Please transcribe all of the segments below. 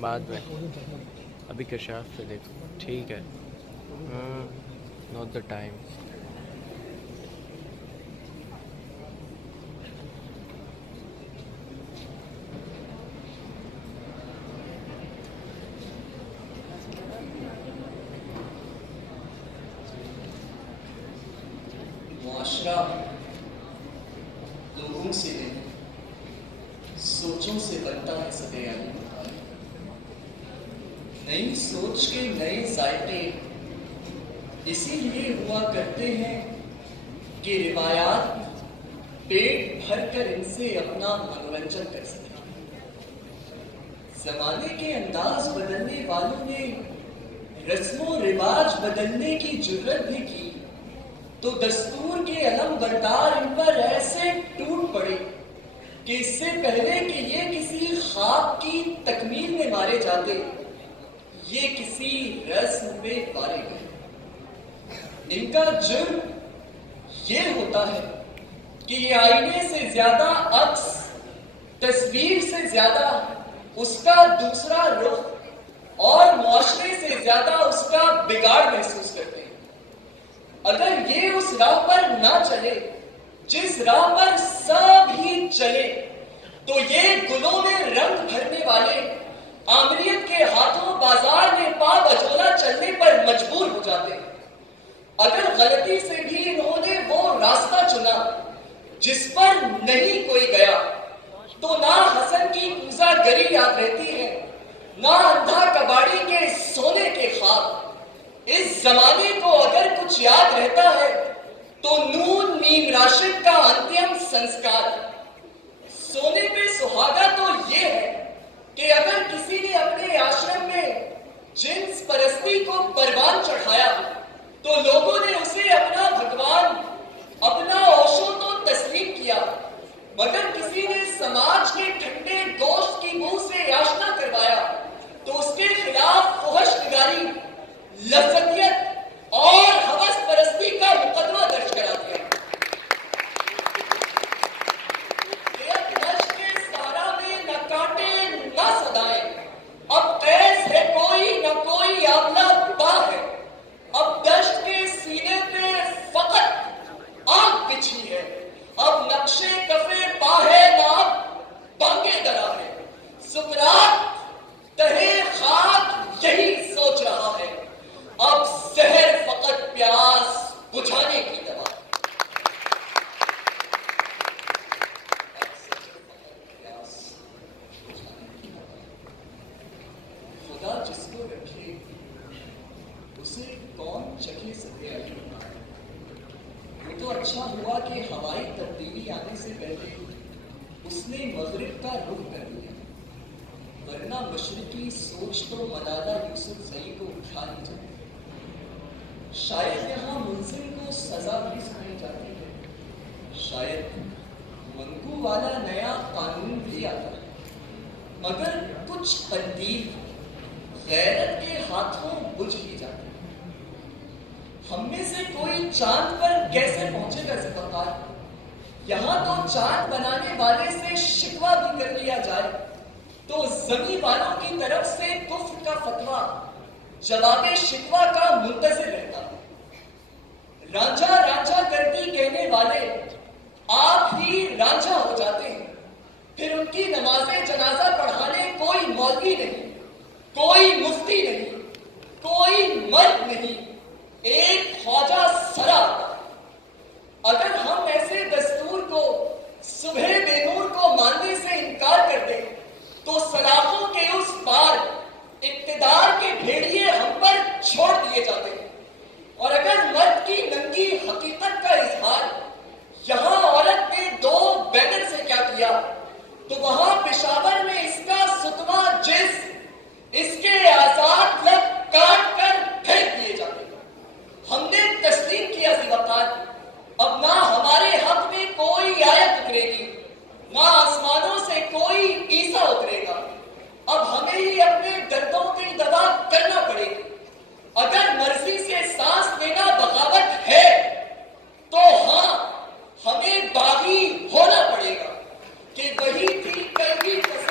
بعد میں ابھی کشاف سے دیکھو ٹھیک ہے. Not the time. معاشرہ لوگوں سے نہیں سوچوں سے بنتا ہے سدیانی. نئی سوچ کے نئے ذائقے اسی لیے ہوا کرتے ہیں کہ روایات پیٹ بھر کر ان سے اپنا منورنجن کر سکیں. زمانے کے انداز بدلنے والوں نے رسم و رواج بدلنے کی جرت بھی کی تو دستور کے علم بردار ان پر ایسے ٹوٹ پڑے کہ اس سے پہلے کہ یہ کسی خواب کی تکمیل میں مارے جاتے یہ کسی رسم پہ مارے گئے. ان کا جرم یہ ہوتا ہے کہ یہ آئینے سے زیادہ عکس تصویر سے زیادہ اس کا دوسرا رخ اور معاشرے سے زیادہ اس کا بگاڑ محسوس کرتے ہیں. اگر یہ اس راہ پر نہ چلے جس راہ پر سب ہی چلے تو یہ گلوں میں رنگ بھرنے والے آمریت کے ہاتھوں بازار میں پا بجولا چلنے پر مجبور ہو جاتے ہیں. اگر غلطی سے بھی انہوں نے وہ راستہ چنا جس پر نہیں کوئی گیا تو نہ حسن کی پوزا گری یاد رہتی ہے نہ اندھا کباڑی کے سونے کے خواب. اس زمانے کو اگر کچھ یاد رہتا ہے تو نون نیم راشد کا انتیم سنسکار. سونے پہ سہاگا تو یہ ہے کہ اگر کسی نے اپنے آشرم میں جنس پرستی کو پروان چڑھایا تو لوگوں نے اسے اپنا بھگوان اپنا اوشو تو تسلیم کیا مگر کسی نے سماج کے ٹھنڈے گوشت کی منہ سے آشنا کروایا تو اس کے خلاف فحش نگاری لذتیت اور ہوس پرستی کا مقدمہ درج کرا دیا. ایک نش کے سارا میں نہ کاٹے نہ صدائیں اب قیس ہے کوئی نہ کوئی آبلہ با ہے. اب دشت کے سینے پہ فقط آگ بچھی ہے. اب نقشے کفے پا ہے نہ اب بانگے درا ہے. سکرات تہے خاک یہی سوچ رہا ہے اب زہر فقط پیاس بجھانے کی دوا. خدا جس کو رکھے اسے کون چکھے سکے. وہ تو اچھا ہوا کہ ہوائی تبدیلی آنے سے پہلے اس نے مغرب کا رخ کر لیا ورنہ مشرقی سوچ تو مدادہ یوسف زئی کو اٹھا نہیں جاتی. شاید یہاں ملزم کو سزا بھی سنائی جاتی ہے شاید منگو والا نیا قانون بھی آتا ہے مگر کچھ تبدیل غیرت کے ہاتھوں بجھ ہی جاتی ہے. ہم میں سے کوئی چاند پر کیسے پہنچے گا ذوالفقار. یہاں تو چاند بنانے والے سے شکوہ بھی کر لیا جائے تو زمین والوں کی طرف سے کفر کا فتویٰ جواب شکوہ کا منتظر رہتا. رانجھا رانجھا کرتی کہنے والے آپ ہی رانجھا ہو جاتے ہیں. پھر ان کی نماز جنازہ پڑھانے کوئی مولوی نہیں کوئی مفتی نہیں کوئی مرد نہیں ایک خواجہ سرا. اگر ہم ایسے دستور کو صبح بے نور کو ماننے سے انکار کر دیں تو سلاخوں کے اس پار اقتدار کے بھیڑیے ہم پر چھوڑ دیے جاتے ہیں. اور اگر مرد کی ننگی حقیقت کا اظہار یہاں عورت نے 2 بینر سے کیا کیا تو وہاں پشاور میں اس کا ستوا جس اس کے آزاد لب کاٹ کر پھینک دیے جاتے ہیں. ہم نے تسلیم کیا ذوالفقار اب نہ ہمارے حق میں کوئی آیت اترے گی نہ آسمانوں سے کوئی عیسیٰ اترے گا. اب ہمیں ہی اپنے دردوں کی دوا کرنا پڑے گی. اگر مرضی سے سانس لینا بغاوت ہے تو ہاں ہمیں باغی ہونا پڑے گا کہ وہی تھی کل کی قسم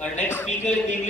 Our next speaker in the English